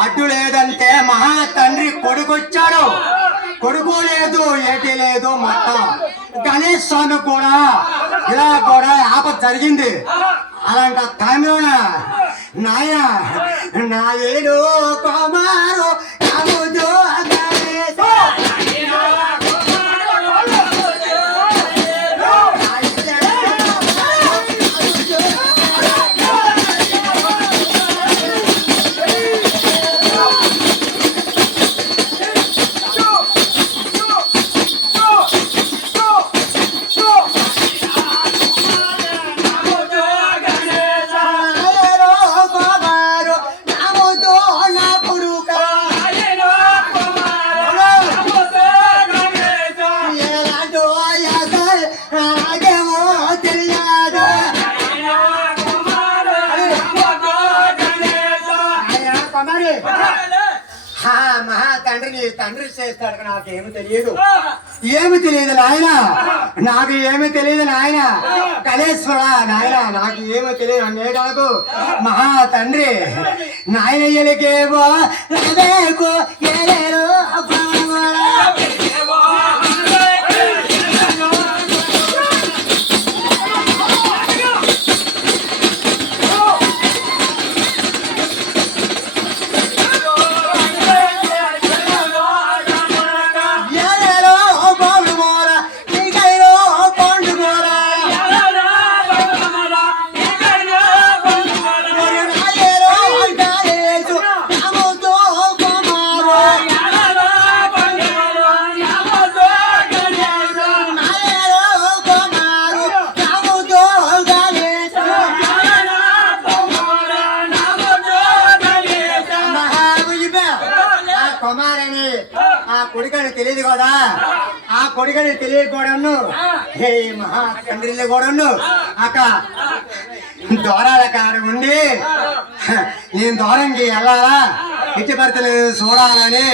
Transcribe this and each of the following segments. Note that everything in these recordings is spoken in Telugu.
అడ్డు లేదంటే మహా తండ్రి కొడుకొచ్చాడు. కొడుకు లేదు ఏటి లేదు మొత్తం. గణేష్ స్వామి కూడా ఇలా కూడా ఆపద జరిగింది. అలాంటి టైంలోన నాయ నా ఏడు కుమారు హా మహా తండ్రిని తండ్రి చేస్తాడు నాకేమి తెలియదు. ఏమి తెలియదు నాయన? నాకు ఏమి తెలియదు నాయన? కలేశ్వర నాయన నాకు ఏమి తెలియదు అనేటాకు మహా తండ్రి నాయన ఎలికేమో రవేకు కుమారని ఆ. కొడుకని తెలియదు కదా? ఆ. కొడుకని తెలియకూడను. హే మహా తండ్రిని కూడాను అక్క దూరాల కాడ ఉండి నేను దూరంకి వెళ్ళాలా? ఇట్టి భర్తలు చూడాలని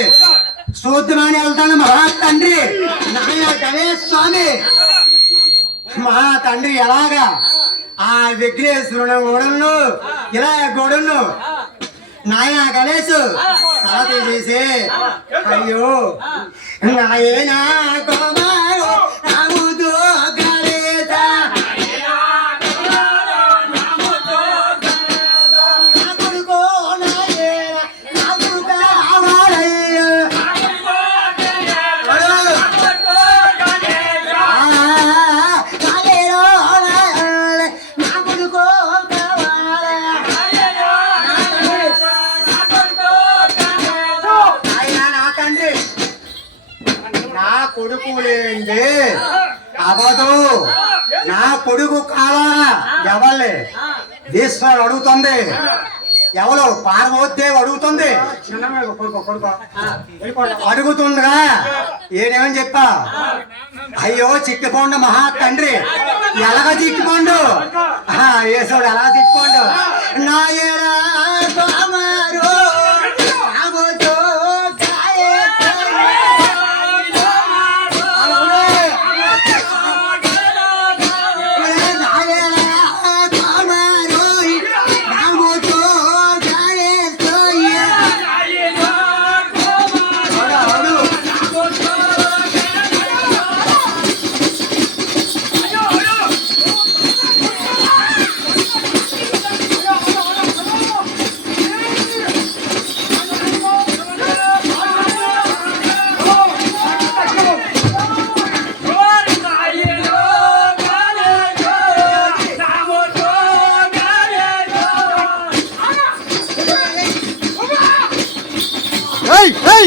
చూద్దామని వెళ్తాను మహా తండ్రి నాయన గణేష్ స్వామి. మహా తండ్రి ఎలాగా? ఆ. విఘ్నేశ్వరుడు గోడను ఇలా గోడను నాయన గణేష్ తల తీసేసి అయ్యో. నాయనా. కూలేండి అవదు నా కొడుకు కావాలా? ఎవలే ఈశ్వరుడు అడుగుతుంది. ఎవరు పార్వతీదేవి అడుగుతుంది. అడుగుతుండగా ఏనేమని చెప్పా? అయ్యో చిక్కిపోండు మహా తండ్రి. ఎలాగ చిక్కిపోండు ఏసోడు ఎలా এই